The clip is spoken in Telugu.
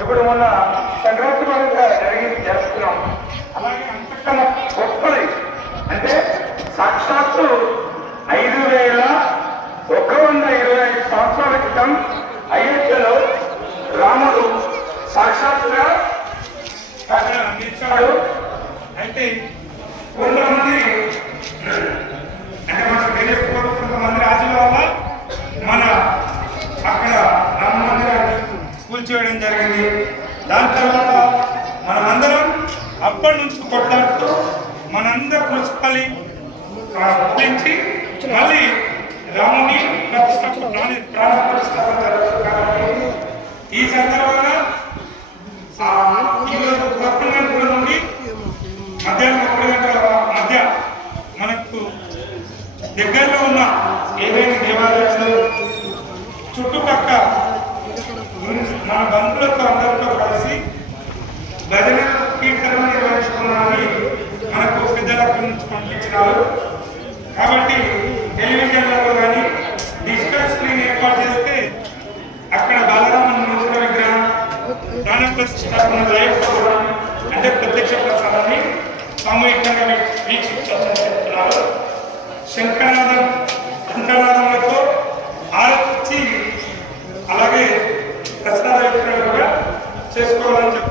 ఇప్పుడు మొన్న సంక్రాంతి పండుగ జరుపుతున్నాం. అలాగే అంతకన్నా గొప్పది అంటే సాక్షాత్తు 5125 సంవత్సరాల క్రితం అయోధ్యలో రాముడు సాక్షాత్తుగా అందించాడు. అయితే కొంతమంది అంటే కొంతమంది రాజుల వల్ల మన అక్కడ రామ మందిరాన్ని కూల్చివేయడం జరిగింది. దాని తర్వాత మనమందరం అప్పటి నుంచి కొట్లాడుతూ మనందరం పుచ్చుకొని పూజించి మళ్ళీ రాముని ప్రాణ ప్రతిష్టాపన జరుగుతుంది. కాబట్టి ఈ సందర్భంగా ఈరోజు భక్తుల నుండి మధ్యాహ్నం 1 గంటల మధ్య మనకు దగ్గరలో ఉన్న ఏదైనా దేవాలయాలు చుట్టుపక్కల మన బంధువులతో అందరితో కలిసి భజన కీర్తనలు నిర్వహించుకున్నామని మనకు పెద్దల నుంచి పంపించినారు. కాబట్టి టెలివిజన్లలో కానీ డిజిటల్ స్క్రీన్ ఏర్పాటు చేస్తే అక్కడ బలరాముని మంత్ర విగ్రహం ప్రాణ ప్రతిష్టాపన లైవ్ ప్రోగ్రాం అంటే ప్రత్యక్ష ప్రసారాన్ని సామూహికంగా వీక్షించాలని చెప్తున్నారు. శంఖనాదం కంఠనాదములతో ఆరతిచ్చి అలాగే ప్రసాద విక్రయంగా చేసుకోవాలని చెప్తున్నారు.